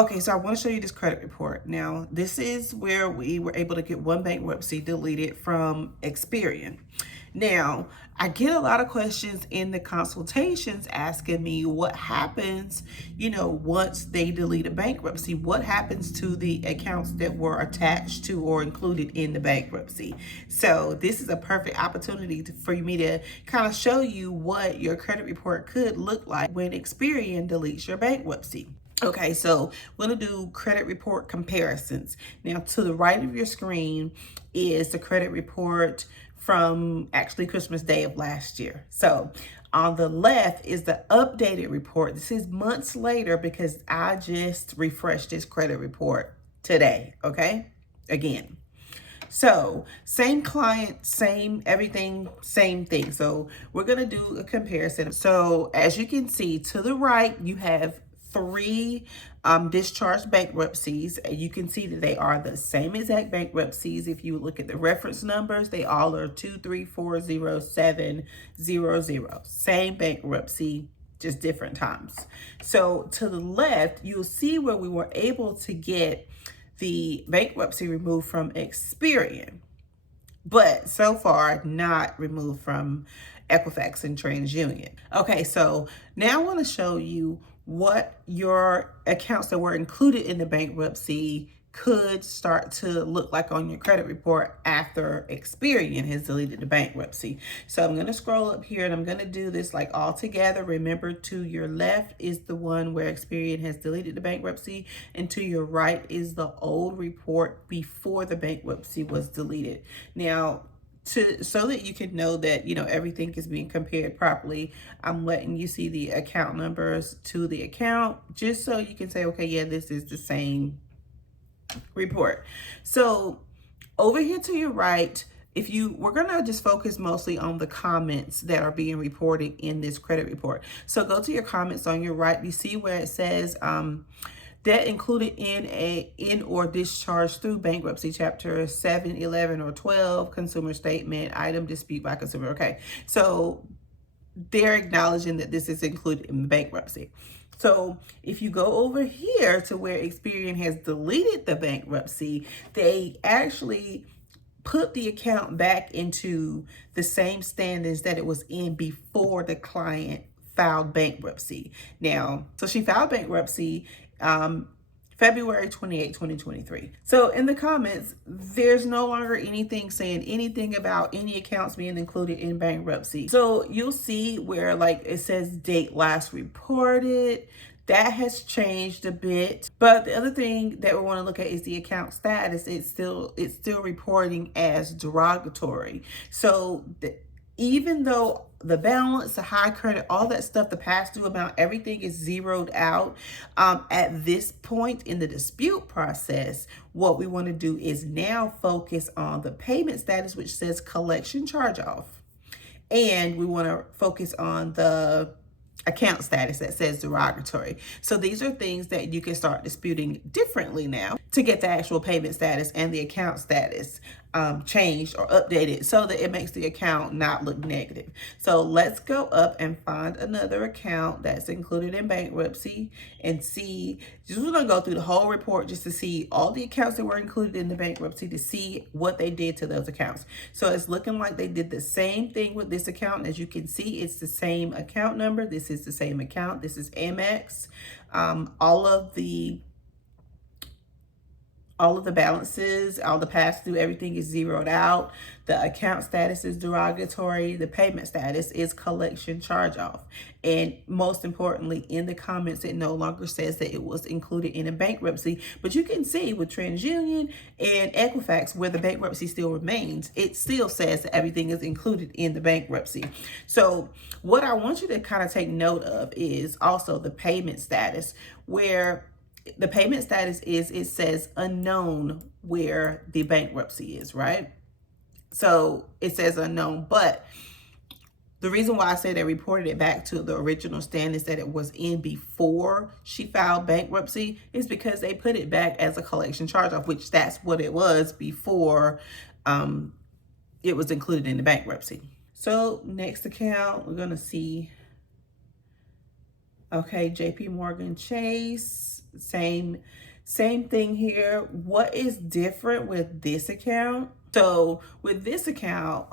Okay, so I want to show you this credit report. Now, this is where we were able to get one bankruptcy deleted from Experian. Now, I get a lot of questions in the consultations asking me what happens, once they delete a bankruptcy, what happens to the accounts that were attached to or included in the bankruptcy. So this is a perfect opportunity for me to kind of show you what your credit report could look like when Experian deletes your bankruptcy. Okay, so we're going to do credit report comparisons. Now, to the right of your screen is the credit report from actually Christmas Day of last year. So on the left is the updated report. This is months later because I just refreshed this credit report today, okay? Again. So same client, same everything, same thing. So we're going to do a comparison. So as you can see to the right, you have three discharged bankruptcies, and you can see that they are the same exact bankruptcies. If you look at the reference numbers, they all are 2340700. Same bankruptcy, just different times. So to the left, you'll see where we were able to get the bankruptcy removed from Experian, but so far not removed from Equifax and TransUnion. Okay, so now I want to show you what your accounts that were included in the bankruptcy could start to look like on your credit report after Experian has deleted the bankruptcy. So I'm going to scroll up here and I'm going to do this like all together. Remember, to your left is the one where Experian has deleted the bankruptcy, and to your right is the old report before the bankruptcy was deleted. Now, so that you can know that everything is being compared properly, I'm letting you see the account numbers to the account, just so you can say, okay, yeah, this is the same report. So over here to your right, we're gonna just focus mostly on the comments that are being reported in this credit report. So go to your comments on your right. You see where it says debt included in or discharged through bankruptcy, chapter 7, 11, or 12, consumer statement, item dispute by consumer. Okay, so they're acknowledging that this is included in the bankruptcy. So if you go over here to where Experian has deleted the bankruptcy, they actually put the account back into the same standings that it was in before the client filed bankruptcy. Now, so she filed bankruptcy February 28, 2023. So in the comments, there's no longer anything saying anything about any accounts being included in bankruptcy. So you'll see where like it says date last reported. That has changed a bit. But the other thing that we want to look at is the account status. It's still reporting as derogatory. So even though the balance, the high credit, all that stuff, the past due amount, everything is zeroed out. At this point in the dispute process, what we want to do is now focus on the payment status, which says collection charge off. And we want to focus on the account status that says derogatory. So these are things that you can start disputing differently now to get the actual payment status and the account status changed or updated so that it makes the account not look negative. So let's go up and find another account that's included in bankruptcy and see. Just we're going to go through the whole report just to see all the accounts that were included in the bankruptcy to see what they did to those accounts. So it's looking like they did the same thing with this account. As you can see, it's the same account number. This is the same account. This is Amex. All of the balances, all the past due, everything is zeroed out. The account status is derogatory. The payment status is collection charge off. And most importantly, in the comments, it no longer says that it was included in a bankruptcy. But you can see with TransUnion and Equifax, where the bankruptcy still remains, it still says that everything is included in the bankruptcy. So what I want you to kind of take note of is also the payment status, where the payment status is, it says unknown where the bankruptcy is, right? So it says unknown, but the reason why I say they reported it back to the original standards that it was in before she filed bankruptcy is because they put it back as a collection charge off, which that's what it was before it was included in the bankruptcy. So next account, we're going to see Okay, JP Morgan Chase, same thing here. What is different with this account? So with this account,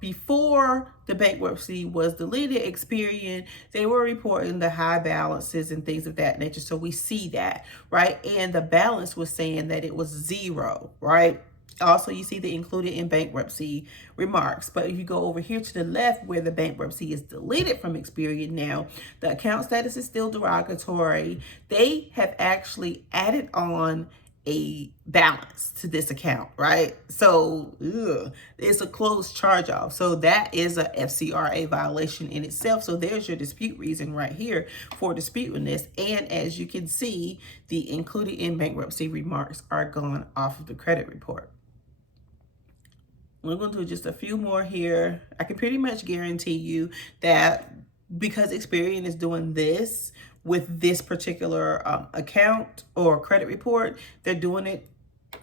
before the bankruptcy was deleted, Experian, they were reporting the high balances and things of that nature. So we see that, right? And the balance was saying that it was zero, right? Also, you see the included in bankruptcy remarks. But if you go over here to the left where the bankruptcy is deleted from Experian now, the account status is still derogatory. They have actually added on a balance to this account, right? So it's a closed charge off. So that is a FCRA violation in itself. So there's your dispute reason right here for disputing this. And as you can see, the included in bankruptcy remarks are gone off of the credit report. We're going to do just a few more here. I can pretty much guarantee you that because Experian is doing this with this particular account or credit report, they're doing it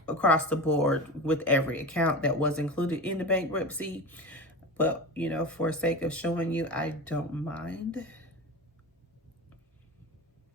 across the board with every account that was included in the bankruptcy. But, you know, for sake of showing you, I don't mind.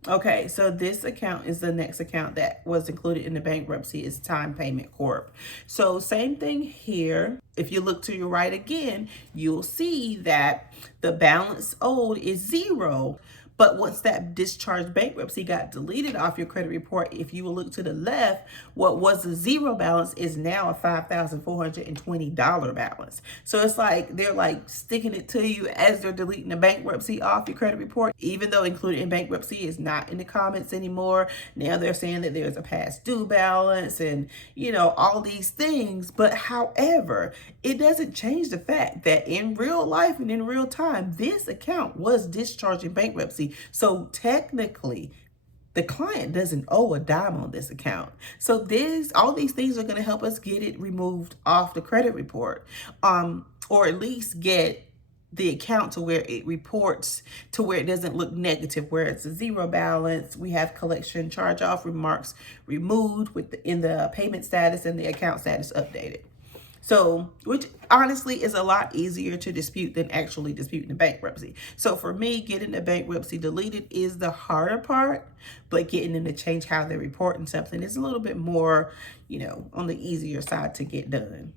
Okay, so this account is the next account that was included in the bankruptcy is Time Payment Corp. So same thing here. If you look to your right again, you'll see that the balance owed is zero. But once that discharge bankruptcy got deleted off your credit report, if you will look to the left, what was a zero balance is now a $5,420 balance. So it's like they're like sticking it to you as they're deleting the bankruptcy off your credit report, even though included in bankruptcy is not in the comments anymore. Now they're saying that there's a past due balance and, you know, all these things. But however, it doesn't change the fact that in real life and in real time, this account was discharged in bankruptcy. So technically, the client doesn't owe a dime on this account. So all these things are going to help us get it removed off the credit report, or at least get the account to where it reports to where it doesn't look negative, where it's a zero balance. We have collection charge off remarks removed in the payment status and the account status updated. So, which honestly is a lot easier to dispute than actually disputing the bankruptcy. So for me, getting the bankruptcy deleted is the harder part, but getting them to change how they're reporting something is a little bit more, you know, on the easier side to get done.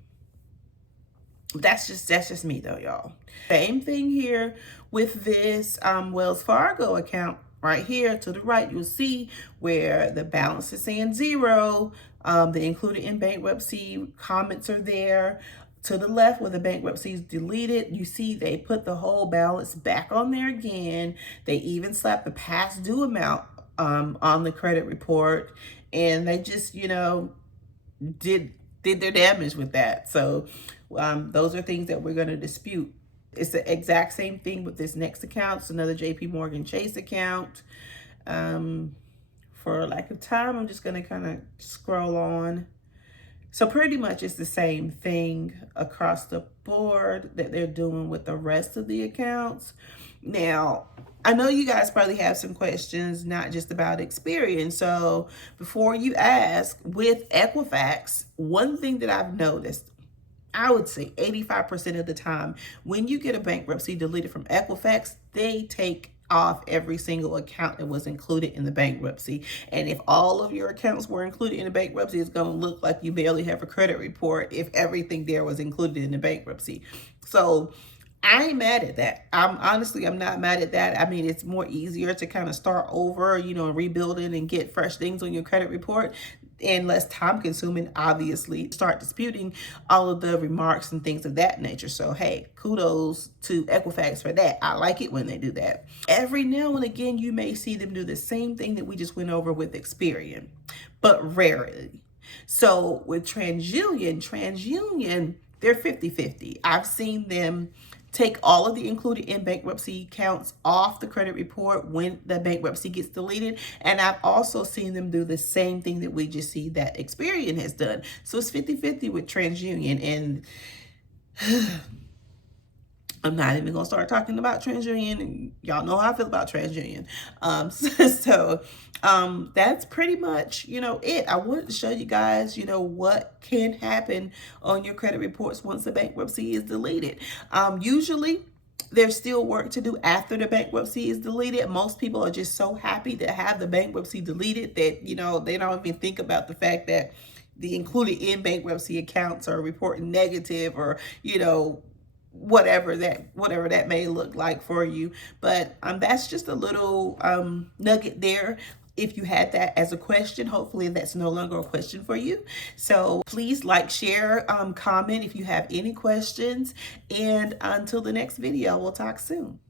That's just me though, y'all. Same thing here with this Wells Fargo account. Right here to the right, you'll see where the balance is saying zero. The included in bankruptcy comments are there. To the left, where the bankruptcy is deleted, you see they put the whole balance back on there again. They even slapped the past due amount on the credit report, and they just, you know, did their damage with that. So those are things that we're going to dispute. It's the exact same thing with this next account. It's another JP Morgan Chase account. For lack of time, I'm just going to kind of scroll on. So pretty much it's the same thing across the board that they're doing with the rest of the accounts. Now, I know you guys probably have some questions, not just about Experian. So before you ask, with Equifax, one thing that I've noticed, I would say 85% of the time, when you get a bankruptcy deleted from Equifax, they take off every single account that was included in the bankruptcy. And if all of your accounts were included in the bankruptcy, it's going to look like you barely have a credit report if everything there was included in the bankruptcy. So I ain't mad at that. I'm not mad at that. I mean, it's more easier to kind of start over, you know, rebuilding and get fresh things on your credit report, and less time consuming, obviously, start disputing all of the remarks and things of that nature. So, hey, kudos to Equifax for that. I like it when they do that. Every now and again, you may see them do the same thing that we just went over with Experian, but rarely. So with TransUnion, they're 50-50. I've seen them take all of the included in bankruptcy counts off the credit report when the bankruptcy gets deleted. And I've also seen them do the same thing that we just see that Experian has done. So it's 50-50 with TransUnion. And I'm not even going to start talking about TransUnion. Y'all know how I feel about TransUnion. That's pretty much, you know, it. I wanted to show you guys, you know, what can happen on your credit reports once the bankruptcy is deleted. Usually There's still work to do after the bankruptcy is deleted. Most people are just so happy to have the bankruptcy deleted that, they don't even think about the fact that the included in bankruptcy accounts are reporting negative, or, whatever that may look like for you. But that's just a little nugget there. If you had that as a question, hopefully that's no longer a question for you. So please like, share, comment if you have any questions. And until the next video, we'll talk soon.